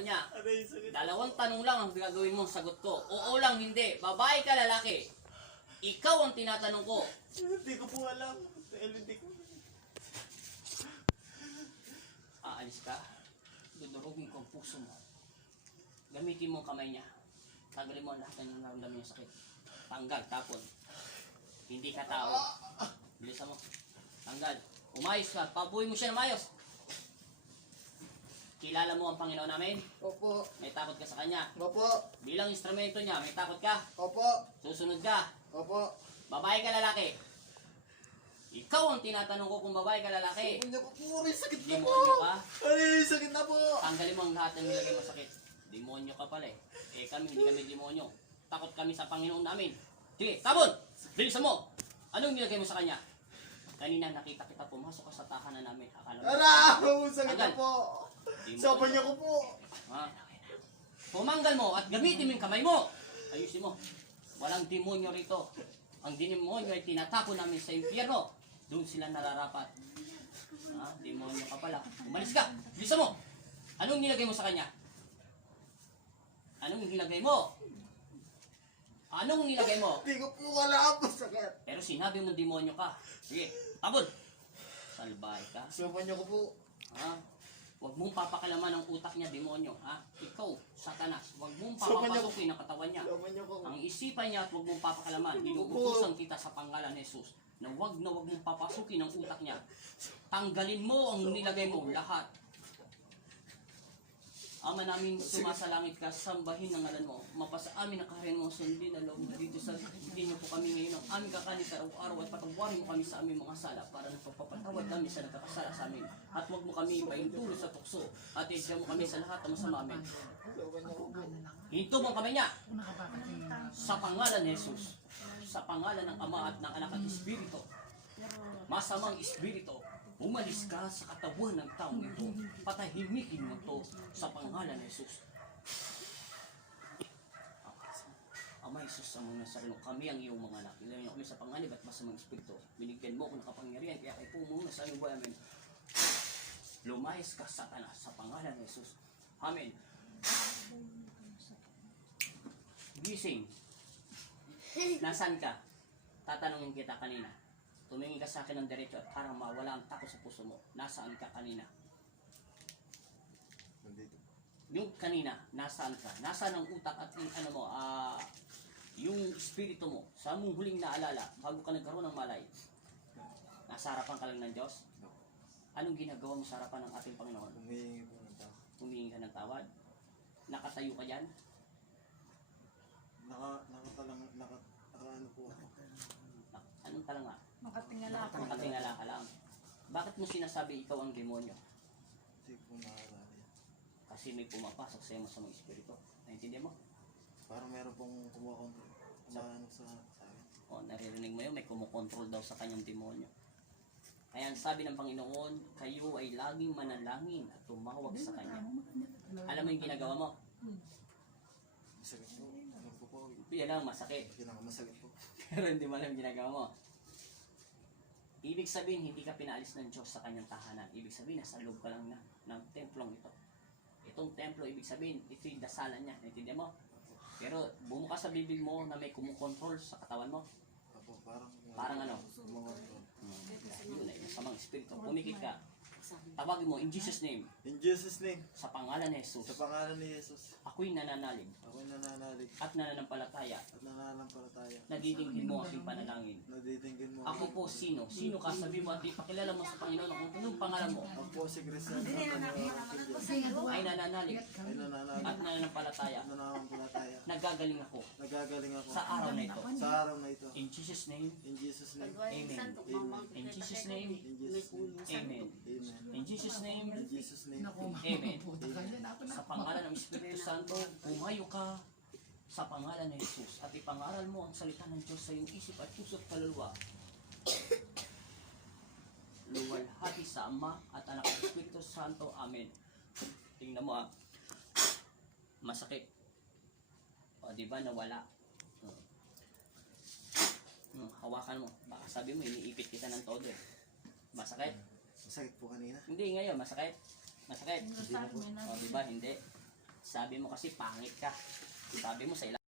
niya. Dalawang tanong lang ang gagawin mong sagot ko. Oo lang, hindi. Babae ka, lalaki. Ikaw ang tinatanong ko. Hindi ko po alam. Hindi ko. Aalis ka. Dudurugin ko ang puso mo. Gamitin mo ang kamay niya. Tagalin mo ang lahat ng naramdaman niya sakit. Tanggal, tapon. Hindi ka tao. Bilisan mo. Tanggal. Umayos ka. Pabuhay mo siya na mayos. Kilala mo ang Panginoon namin? Opo. May takot ka sa Kanya. Opo. Bilang instrumento niya, may takot ka. Opo. Susunod ka. Opo. Babae ka, lalaki. Ikaw ang tinatanong ko kung babae ka, lalaki. Demonyo ko po. Aray, sakit na po. Demonyo ka. Aray, sakit na po. Tanggalin mo ang lahat ng nilagay mo sakit. Demonyo ka pala eh. Eh kami, hindi kami demonyo. Takot kami sa Panginoon namin. Sige, tabon! Bilisan mo! Anong nilagay mo sa Kanya? Kanina nakita kita pumasok ka sa tahanan namin. Akala mo. Aray, sakit na Tanggal. po. Sopan niyo ko po. Ha? Pumanggal mo at gamitin mo yung kamay mo. Ayusin mo. Walang demonyo rito. Ang demonyo ay tinatapon namin sa impyerno. Doon sila nararapat. Ha? Demonyo ka pala. Umalis ka. Bilisan mo. Anong nilagay mo sa Kanya? Anong nilagay mo? Anong nilagay mo? Hindi ko po alam. Sakit. Pero sinabi mo demonyo ka. Sige, tabon. Salbahe ka. Sopan niyo ko po. Ha? Huwag mong papakalaman ang utak niya, demonyo. Ha? Ikaw, Satanas. Huwag mong Sopan niyo- papapasukin ang katawan niya. Sopan niyo ko. Ang isipan niya at huwag mong papakalaman. Inuutusan kita sa pangalan ni Jesus na huwag mong papasukin ang utak niya. Tanggalin mo ang nilagay mo, lahat. Ama namin, sumasalangit ka, sambahin ang ngalan mo. Mapasa amin ang kaharian mo, sundin na loob mo dito sa hindi niyo po kami ngayon. Ang aming kakanin sa araw-araw at patawarin mo kami sa aming mga sala para nagpapatawad kami sa nagkakasala sa amin. At huwag mo kami ipaintulot sa tukso at idya mo kami sa lahat ng masama amin. Sopan niyo ko po. Hinto mo ang kamay niya sa pangalan ni Jesus. Sa pangalan ng Ama at ng Anak at Espiritu. Masamang Espiritu, umalis ka sa katawan ng taong ito. Patahimikin mo to sa pangalan ni Jesus. Ama Jesus, ang mga sarili mo, kami ang iyong mga anak. Ilayan niyo kami sa panganib at masamang Espiritu. Binigyan mo ko ng kapangyarihan, kaya kay pumuna sa aming buhay amin. Lumayas ka, Satanas, sa pangalan ni Jesus. Amen. Gising. Nasaan ka? Tatanungin kita kanina. Tumingin ka sa akin ng diretso at parang mawala ang takot sa puso mo. Nasaan ka kanina? Nandito. Yung kanina, nasaan ka? Nasaan ang utak at yung ano mo, yung espiritu mo, sa mong huling naalala, bago ka nagkaroon ng malay, nasa harapan ka lang ng Diyos? Anong ginagawa mo sa harapan ng ating Panginoon? Humihingi po ng tao. Humingi ka ng tawad? Nakatayo ka dyan? Nakaano po ako. Anong ka lang nga? Makatingala ka. Nakatingala ka lang. Bakit mo sinasabi ikaw ang demonyo? Hindi po naalala yan. Kasi may pumapasok sa iyo masamang espiritu. Naintindihan mo? Parang meron pong kumukontrol sa akin. O, naririnig mo yun, may kumukontrol daw sa kanyang demonyo. Kaya ang sabi ng Panginoon, kayo ay laging manalangin at tumawag sa Kanya. Alam mo yung ginagawa mo? Masakit po. Ano po. Yan lang, masakit. Pinakamasakit po. Pero hindi mo alam yung ginagawa mo. Ibig sabihin, hindi ka pinaalis ng Diyos sa Kanyang tahanan. Ibig sabihin, nasa loob ka lang ng templong ito. Itong templo, ibig sabihin, ito yung dasalan niya. Naintindihan mo? Pero bumukas sa bibig mo na may kumukontrol sa katawan mo. Apo, Parang ano? kumukontrol. Yun ay masamang espiritu. Pumikit ka. Tawagin mo, in Jesus' name, In Jesus' name. sa pangalan ni Jesus, Sa pangalan ni Jesus. ako'y nananalig Ako'y nananalig at nananampalataya. at nananampalataya. Nadidinig mo aking panalangin. Naditinggin mo. Ako po sino? Sino ka? Sabi mo at ipakilala mo sa Panginoon kung anong pangalan mo. Ako po si Cristian. Ay Ay nananalig nananalig at nananampalataya. at nananampalataya. Nagagaling ako Nagagaling ako sa araw na ito. sa araw na ito. In Jesus' name, In Jesus' name. Amen. In Jesus' name, In Jesus' name. Amen. Amen. In Jesus' name, In Jesus' name. Amen. Sa pangalan ng Espiritu Santo, pumayo ka sa pangalan ni Jesus at ipangaral mo ang salita ng Diyos sa iyong isip at puso at kaluluwa. Luwalhati sa Ama at Anak at Espiritu Santo. Amen. Tingnan mo masakit. O diba nawala? Hawakan mo. Baka sabi mo iniipit kita ng todo eh. Masakit? Masakit po kanina. Hindi ngayon, masakit. Masakit. O diba hindi? Sabi mo kasi pangit ka. Sabi mo sa